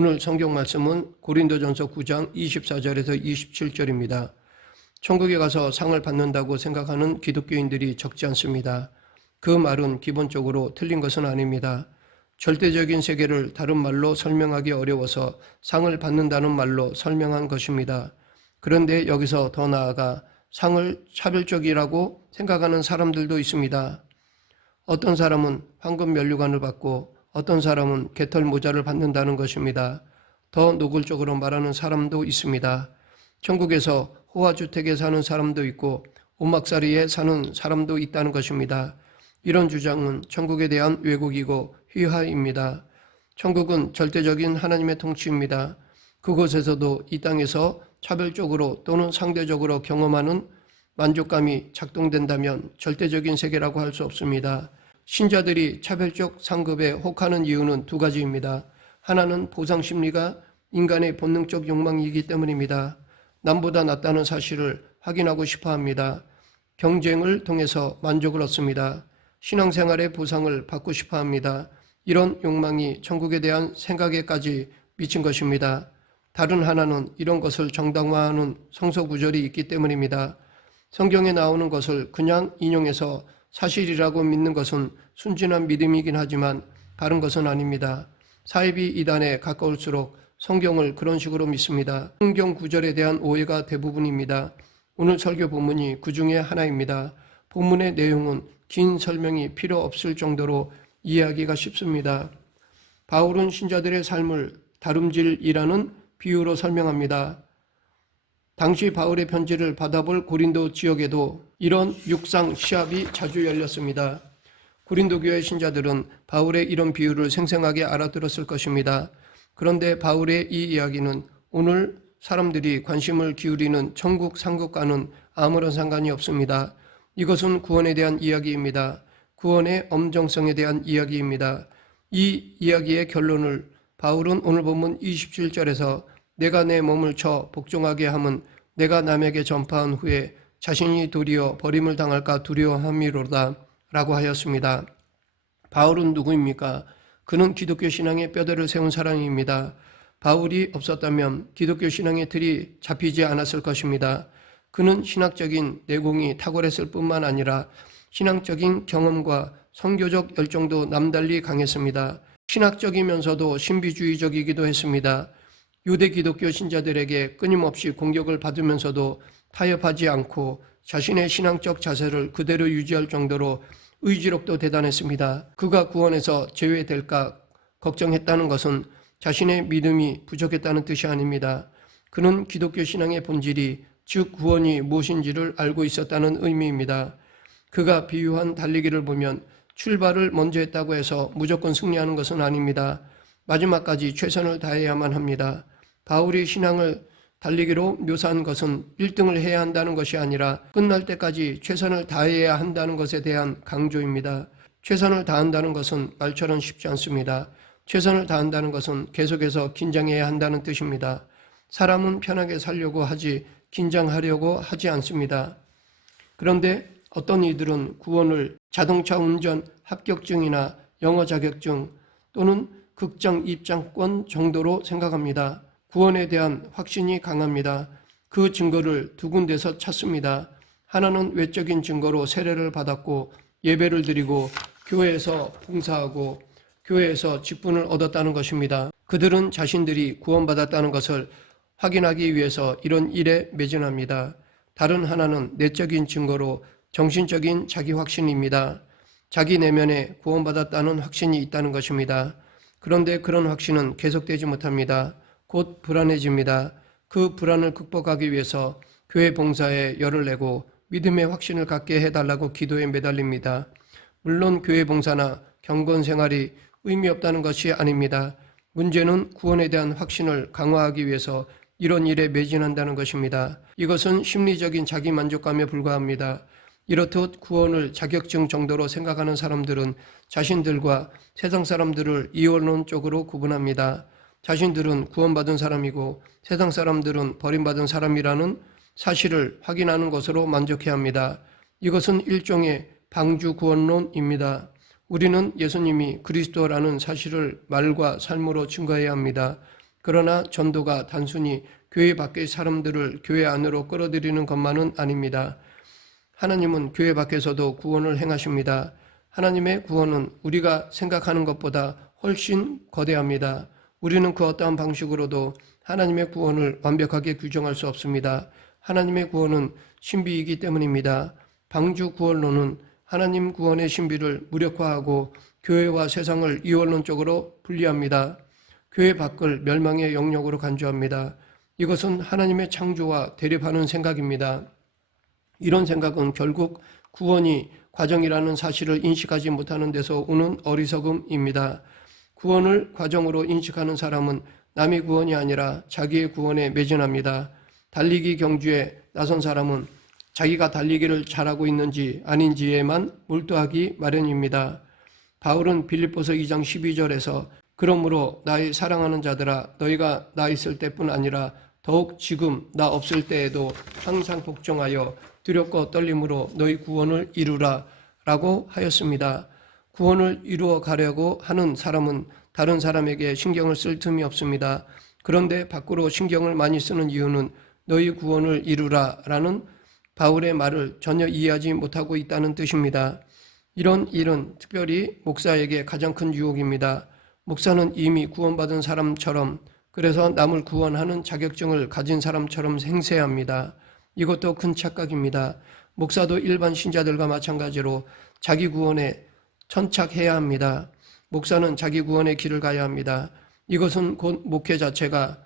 오늘 성경 말씀은 고린도전서 9장 24절에서 27절입니다. 천국에 가서 상을 받는다고 생각하는 기독교인들이 적지 않습니다. 그 말은 기본적으로 틀린 것은 아닙니다. 절대적인 세계를 다른 말로 설명하기 어려워서 상을 받는다는 말로 설명한 것입니다. 그런데 여기서 더 나아가 상을 차별적이라고 생각하는 사람들도 있습니다. 어떤 사람은 황금 면류관을 받고 어떤 사람은 개털 모자를 받는다는 것입니다. 더 노골적으로 말하는 사람도 있습니다. 천국에서 호화주택에 사는 사람도 있고 오막살이에 사는 사람도 있다는 것입니다. 이런 주장은 천국에 대한 왜곡이고 휘하입니다. 천국은 절대적인 하나님의 통치입니다. 그곳에서도 이 땅에서 차별적으로 또는 상대적으로 경험하는 만족감이 작동된다면 절대적인 세계라고 할 수 없습니다. 신자들이 차별적 상급에 혹하는 이유는 두 가지입니다. 하나는 보상 심리가 인간의 본능적 욕망이기 때문입니다. 남보다 낫다는 사실을 확인하고 싶어 합니다. 경쟁을 통해서 만족을 얻습니다. 신앙생활의 보상을 받고 싶어 합니다. 이런 욕망이 천국에 대한 생각에까지 미친 것입니다. 다른 하나는 이런 것을 정당화하는 성서구절이 있기 때문입니다. 성경에 나오는 것을 그냥 인용해서 사실이라고 믿는 것은 순진한 믿음이긴 하지만 바른 것은 아닙니다. 사이비 이단에 가까울수록 성경을 그런 식으로 믿습니다. 성경 구절에 대한 오해가 대부분입니다. 오늘 설교 본문이 그 중에 하나입니다. 본문의 내용은 긴 설명이 필요 없을 정도로 이해하기가 쉽습니다. 바울은 신자들의 삶을 다름질이라는 비유로 설명합니다. 당시 바울의 편지를 받아볼 고린도 지역에도 이런 육상 시합이 자주 열렸습니다. 고린도 교회 신자들은 바울의 이런 비유를 생생하게 알아들었을 것입니다. 그런데 바울의 이 이야기는 오늘 사람들이 관심을 기울이는 천국 상급과는 아무런 상관이 없습니다. 이것은 구원에 대한 이야기입니다. 구원의 엄정성에 대한 이야기입니다. 이 이야기의 결론을 바울은 오늘 본문 27절에서 내가 내 몸을 쳐 복종하게 함은 내가 남에게 전파한 후에 자신이 도리어 버림을 당할까 두려워함이로다 라고 하였습니다. 바울은 누구입니까? 그는 기독교 신앙의 뼈대를 세운 사람입니다. 바울이 없었다면 기독교 신앙의 틀이 잡히지 않았을 것입니다. 그는 신학적인 내공이 탁월했을 뿐만 아니라 신앙적인 경험과 선교적 열정도 남달리 강했습니다. 신학적이면서도 신비주의적이기도 했습니다. 유대 기독교 신자들에게 끊임없이 공격을 받으면서도 타협하지 않고 자신의 신앙적 자세를 그대로 유지할 정도로 의지력도 대단했습니다. 그가 구원에서 제외될까 걱정했다는 것은 자신의 믿음이 부족했다는 뜻이 아닙니다. 그는 기독교 신앙의 본질이 즉 구원이 무엇인지를 알고 있었다는 의미입니다. 그가 비유한 달리기를 보면 출발을 먼저 했다고 해서 무조건 승리하는 것은 아닙니다. 마지막까지 최선을 다해야만 합니다. 바울이 신앙을 달리기로 묘사한 것은 1등을 해야 한다는 것이 아니라 끝날 때까지 최선을 다해야 한다는 것에 대한 강조입니다. 최선을 다한다는 것은 말처럼 쉽지 않습니다. 최선을 다한다는 것은 계속해서 긴장해야 한다는 뜻입니다. 사람은 편하게 살려고 하지 긴장하려고 하지 않습니다. 그런데 어떤 이들은 구원을 자동차 운전 합격증이나 영어 자격증 또는 극장 입장권 정도로 생각합니다. 구원에 대한 확신이 강합니다. 그 증거를 두 군데서 찾습니다. 하나는 외적인 증거로 세례를 받았고 예배를 드리고 교회에서 봉사하고 교회에서 직분을 얻었다는 것입니다. 그들은 자신들이 구원받았다는 것을 확인하기 위해서 이런 일에 매진합니다. 다른 하나는 내적인 증거로 정신적인 자기 확신입니다. 자기 내면에 구원받았다는 확신이 있다는 것입니다. 그런데 그런 확신은 계속되지 못합니다. 곧 불안해집니다. 그 불안을 극복하기 위해서 교회 봉사에 열을 내고 믿음의 확신을 갖게 해달라고 기도에 매달립니다. 물론 교회 봉사나 경건 생활이 의미 없다는 것이 아닙니다. 문제는 구원에 대한 확신을 강화하기 위해서 이런 일에 매진한다는 것입니다. 이것은 심리적인 자기 만족감에 불과합니다. 이렇듯 구원을 자격증 정도로 생각하는 사람들은 자신들과 세상 사람들을 이원론적으로 구분합니다. 자신들은 구원받은 사람이고 세상 사람들은 버림받은 사람이라는 사실을 확인하는 것으로 만족해야 합니다. 이것은 일종의 방주구원론입니다. 우리는 예수님이 그리스도라는 사실을 말과 삶으로 증거해야 합니다. 그러나 전도가 단순히 교회 밖의 사람들을 교회 안으로 끌어들이는 것만은 아닙니다. 하나님은 교회 밖에서도 구원을 행하십니다. 하나님의 구원은 우리가 생각하는 것보다 훨씬 거대합니다. 우리는 그 어떠한 방식으로도 하나님의 구원을 완벽하게 규정할 수 없습니다. 하나님의 구원은 신비이기 때문입니다. 방주 구원론은 하나님 구원의 신비를 무력화하고 교회와 세상을 이원론적으로 분리합니다. 교회 밖을 멸망의 영역으로 간주합니다. 이것은 하나님의 창조와 대립하는 생각입니다. 이런 생각은 결국 구원이 과정이라는 사실을 인식하지 못하는 데서 오는 어리석음입니다. 구원을 과정으로 인식하는 사람은 남의 구원이 아니라 자기의 구원에 매진합니다. 달리기 경주에 나선 사람은 자기가 달리기를 잘하고 있는지 아닌지에만 몰두하기 마련입니다. 바울은 빌립보서 2장 12절에서 그러므로 나의 사랑하는 자들아 너희가 나 있을 때뿐 아니라 더욱 지금 나 없을 때에도 항상 복종하여 두렵고 떨림으로 너희 구원을 이루라 라고 하였습니다. 구원을 이루어 가려고 하는 사람은 다른 사람에게 신경을 쓸 틈이 없습니다. 그런데 밖으로 신경을 많이 쓰는 이유는 너희 구원을 이루라 라는 바울의 말을 전혀 이해하지 못하고 있다는 뜻입니다. 이런 일은 특별히 목사에게 가장 큰 유혹입니다. 목사는 이미 구원받은 사람처럼, 그래서 남을 구원하는 자격증을 가진 사람처럼 행세합니다. 이것도 큰 착각입니다. 목사도 일반 신자들과 마찬가지로 자기 구원에 천착해야 합니다. 목사는 자기 구원의 길을 가야 합니다. 이것은 곧 목회 자체가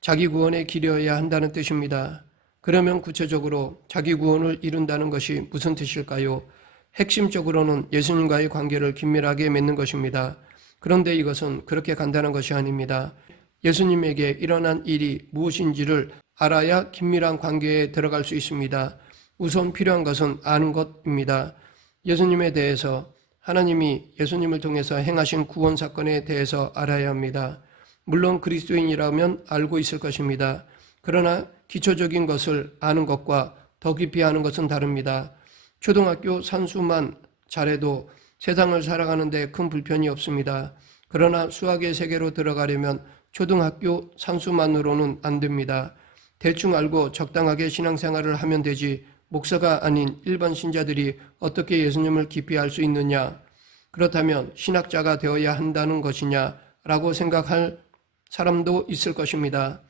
자기 구원의 길이어야 한다는 뜻입니다. 그러면 구체적으로 자기 구원을 이룬다는 것이 무슨 뜻일까요? 핵심적으로는 예수님과의 관계를 긴밀하게 맺는 것입니다. 그런데 이것은 그렇게 간단한 것이 아닙니다. 예수님에게 일어난 일이 무엇인지를 알아야 긴밀한 관계에 들어갈 수 있습니다. 우선 필요한 것은 아는 것입니다. 예수님에 대해서, 하나님이 예수님을 통해서 행하신 구원 사건에 대해서 알아야 합니다. 물론 그리스도인이라면 알고 있을 것입니다. 그러나 기초적인 것을 아는 것과 더 깊이 아는 것은 다릅니다. 초등학교 산수만 잘해도 세상을 살아가는 데 큰 불편이 없습니다. 그러나 수학의 세계로 들어가려면 초등학교 산수만으로는 안 됩니다. 대충 알고 적당하게 신앙생활을 하면 되지 목사가 아닌 일반 신자들이 어떻게 예수님을 깊이 알 수 있느냐? 그렇다면 신학자가 되어야 한다는 것이냐라고 생각할 사람도 있을 것입니다.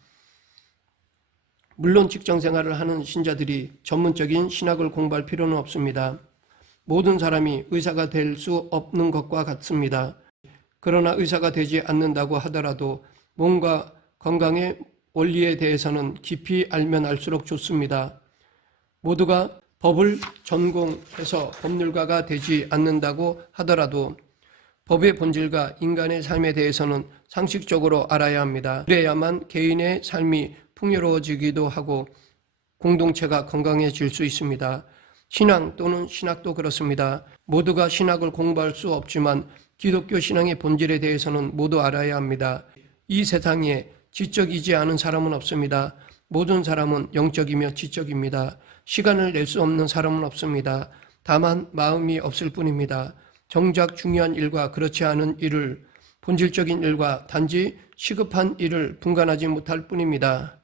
물론 직장생활을 하는 신자들이 전문적인 신학을 공부할 필요는 없습니다. 모든 사람이 의사가 될 수 없는 것과 같습니다. 그러나 의사가 되지 않는다고 하더라도 몸과 건강의 원리에 대해서는 깊이 알면 알수록 좋습니다. 모두가 법을 전공해서 법률가가 되지 않는다고 하더라도 법의 본질과 인간의 삶에 대해서는 상식적으로 알아야 합니다. 그래야만 개인의 삶이 풍요로워지기도 하고 공동체가 건강해질 수 있습니다. 신앙 또는 신학도 그렇습니다. 모두가 신학을 공부할 수 없지만 기독교 신앙의 본질에 대해서는 모두 알아야 합니다. 이 세상에 지적이지 않은 사람은 없습니다. 모든 사람은 영적이며 지적입니다. 시간을 낼 수 없는 사람은 없습니다. 다만 마음이 없을 뿐입니다. 정작 중요한 일과 그렇지 않은 일을, 본질적인 일과 단지 시급한 일을 분간하지 못할 뿐입니다.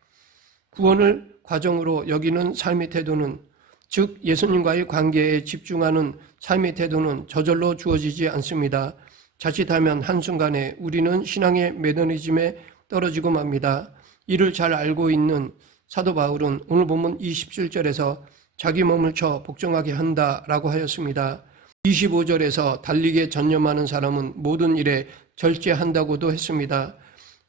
구원을 과정으로 여기는 삶의 태도는, 즉 예수님과의 관계에 집중하는 삶의 태도는 저절로 주어지지 않습니다. 자칫하면 한순간에 우리는 신앙의 매너리즘에 떨어지고 맙니다. 이를 잘 알고 있는 사도 바울은 오늘 본문 27절에서 자기 몸을 쳐 복종하게 한다라고 하였습니다. 25절에서 달리기에 전념하는 사람은 모든 일에 절제한다고도 했습니다.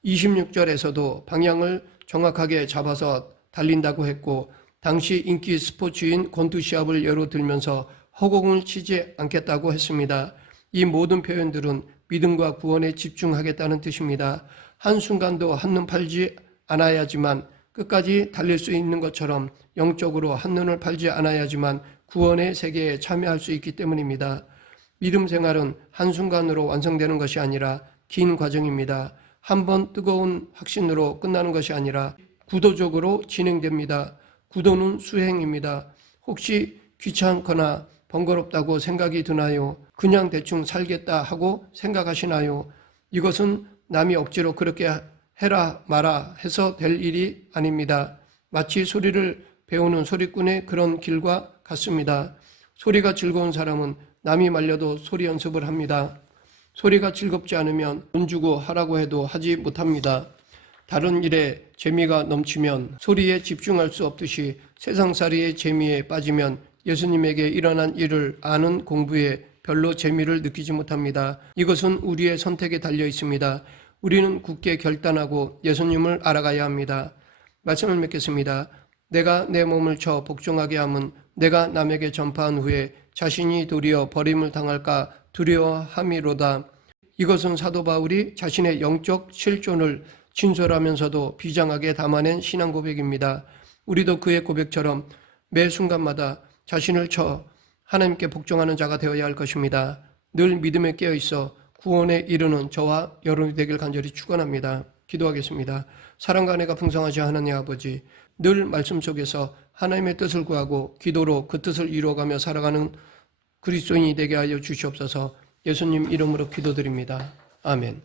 26절에서도 방향을 정확하게 잡아서 달린다고 했고, 당시 인기 스포츠인 권투시합을 예로 들면서 허공을 치지 않겠다고 했습니다. 이 모든 표현들은 믿음과 구원에 집중하겠다는 뜻입니다. 한순간도 한눈 팔지 않아야지만 끝까지 달릴 수 있는 것처럼 영적으로 한눈을 팔지 않아야지만 구원의 세계에 참여할 수 있기 때문입니다. 믿음 생활은 한순간으로 완성되는 것이 아니라 긴 과정입니다. 한번 뜨거운 확신으로 끝나는 것이 아니라 구도적으로 진행됩니다. 구도는 수행입니다. 혹시 귀찮거나 번거롭다고 생각이 드나요? 그냥 대충 살겠다 하고 생각하시나요? 이것은 남이 억지로 그렇게 해라 마라 해서 될 일이 아닙니다. 마치 소리를 배우는 소리꾼의 그런 길과 같습니다. 소리가 즐거운 사람은 남이 말려도 소리 연습을 합니다. 소리가 즐겁지 않으면 돈 주고 하라고 해도 하지 못합니다. 다른 일에 재미가 넘치면 소리에 집중할 수 없듯이 세상살이의 재미에 빠지면 예수님에게 일어난 일을 아는 공부에 별로 재미를 느끼지 못합니다. 이것은 우리의 선택에 달려 있습니다. 우리는 굳게 결단하고 예수님을 알아가야 합니다. 말씀을 맺겠습니다. 내가 내 몸을 쳐 복종하게 함은 내가 남에게 전파한 후에 자신이 도리어 버림을 당할까 두려워함이로다. 이것은 사도 바울이 자신의 영적 실존을 진솔하면서도 비장하게 담아낸 신앙 고백입니다. 우리도 그의 고백처럼 매 순간마다 자신을 쳐 하나님께 복종하는 자가 되어야 할 것입니다. 늘 믿음에 깨어 있어 구원에 이르는 저와 여러분이 되길 간절히 축원합니다. 기도하겠습니다. 사랑과 은혜가 풍성하신 하나님 아버지, 늘 말씀 속에서 하나님의 뜻을 구하고 기도로 그 뜻을 이루어가며 살아가는 그리스도인이 되게 하여 주시옵소서. 예수님 이름으로 기도드립니다. 아멘.